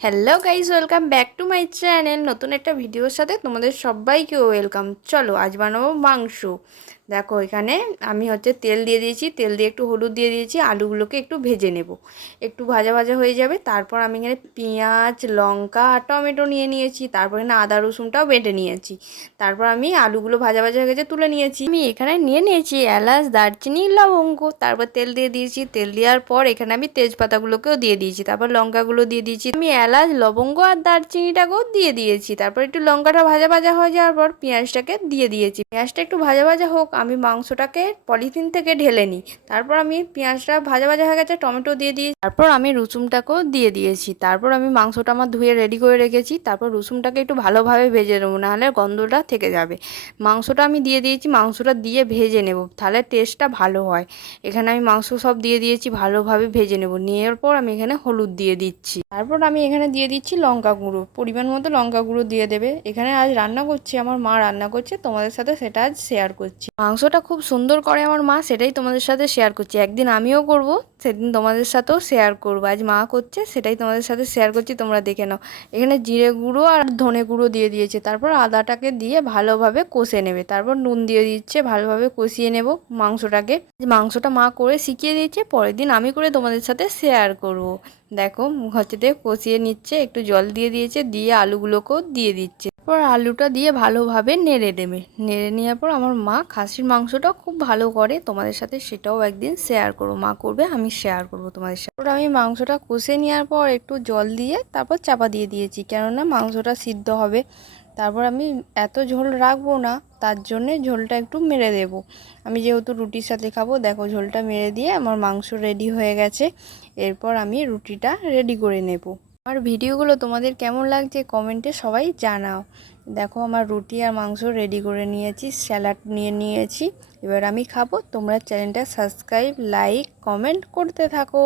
Hello guys, welcome back to my channel. নতুন একটা ভিডিওর সাথে তোমাদের সবাইকে ওয়েলকাম। চলো আজ বানাবো মাংস। দেখো এখানে আমি তেল দিয়ে দিয়েছি, তেল দিয়ে একটু হলুদ দিয়ে দিয়েছি, আলুগুলোকে একটু ভেজে নেব। একটু ভাজা ভাজা হয়ে যাবে, তারপর আমি এখানে পেঁয়াজ, লঙ্কা আর টমেটো নিয়ে নিয়েছি, তারপর এখানে আদা রসুনটাও বেটে নিয়েছি। তারপর আমি আলুগুলো ভাজা ভাজা হয়ে গেছে তুলে নিয়েছি। আমি এখানে নিয়ে নিয়েছি এলাচ, দারচিনি, লবঙ্গ। তারপর তেল দিয়ে দিয়েছি, তেল দেওয়ার পর এখানে আমি তেজপাতাগুলোকেও দিয়ে দিয়েছি, তারপর লঙ্কাগুলো দিয়ে দিয়েছি। আমি এলাচ, লবঙ্গ আর দারচিনিটাকেও দিয়ে দিয়েছি। তারপর একটু লঙ্কাটা ভাজা ভাজা হয়ে যাওয়ার পর পেঁয়াজটাকে দিয়ে দিয়েছি। পেঁয়াজটা একটু ভাজা ভাজা হোক, আমি মাংসটাকে পলিথিন থেকে ঢেলে নিই। তারপর আমি পেঁয়াজটা ভাজা ভাজা হয়ে গেছে, টমেটো দিয়ে দিই। তারপর আমি রসুনটাকেও দিয়ে দিয়েছি। তারপর আমি মাংসটা আমার ধুয়ে রেডি করে রেখেছি। তারপর রসুনটাকে একটু ভালোভাবে ভেজে নেবো, নাহলে গন্ধটা থেকে যাবে। মাংসটা আমি দিয়ে দিয়েছি, মাংসটা দিয়ে ভেজে নেব, তাহলে টেস্টটা ভালো হয়। এখানে আমি মাংস সব দিয়ে দিয়েছি, ভালোভাবে ভেজে নেব। নেওয়ার পর আমি এখানে হলুদ দিয়ে দিচ্ছি। তারপর আমি এখানে দিয়ে দিচ্ছি লঙ্কা গুঁড়ো, পরিমাণ মতো লঙ্কা গুঁড়ো দিয়ে দেবে। এখানে আজ রান্না করছি, আমার মা রান্না করছে, তোমাদের সাথে সেটা আজ শেয়ার করছি। মাংসটা খুব সুন্দর করে আমার মা, সেটাই তোমাদের সাথে শেয়ার করছি। একদিন আমিও করব, সেদিন তোমাদের সাথেও শেয়ার করবো। আজ মা করছে, সেটাই তোমাদের সাথে শেয়ার করছি, তোমরা দেখে নাও। এখানে জিরে গুঁড়ো আর ধনে গুঁড়ো দিয়ে দিয়েছে। তারপর আদাটাকে দিয়ে ভালোভাবে কষে নেবে। তারপর নুন দিয়ে দিচ্ছে, ভালোভাবে কষিয়ে নেব মাংসটাকে। মাংসটা মা করে শিখিয়ে দিয়েছে, পরের দিন আমি করে তোমাদের সাথে শেয়ার করব। দেখো দিয়ে কষিয়ে নিচ্ছে, একটু জল দিয়ে দিয়েছে, দিয়ে আলুগুলোকেও দিয়ে দিচ্ছে। তারপর আলুটা দিয়ে ভালোভাবে নেড়ে দেবে। নেড়ে নেওয়ার পর আমার মা খাসির মাংসটাও খুব ভালো করে, তোমাদের সাথে সেটাও একদিন শেয়ার করবো। মা করবে, আমি শেয়ার করব তোমাদের সাথে। তারপর আমি মাংসটা কষে নেওয়ার পর একটু জল দিয়ে তারপর চাপা দিয়ে দিয়েছি, কেননা মাংসটা সিদ্ধ হবে। তারপর আমি এত ঝোল রাখবো না, তার জন্যে ঝোলটা একটু মেরে দেব। আমি যেহেতু রুটির সাথে খাবো, দেখো ঝোলটা মেরে দিয়ে আমার মাংস রেডি হয়ে গেছে। এরপর আমি রুটিটা রেডি করে নেব। আমার ভিডিওগুলো তোমাদের কেমন লাগছে কমেন্টে সবাই জানাও। দেখো আমার রুটি আর মাংস রেডি করে নিয়েছি, স্যালাড নিয়ে নিয়েছি। এবার আমি খাবো। তোমরা চ্যানেলটা সাবস্ক্রাইব, লাইক, কমেন্ট করতে থাকো।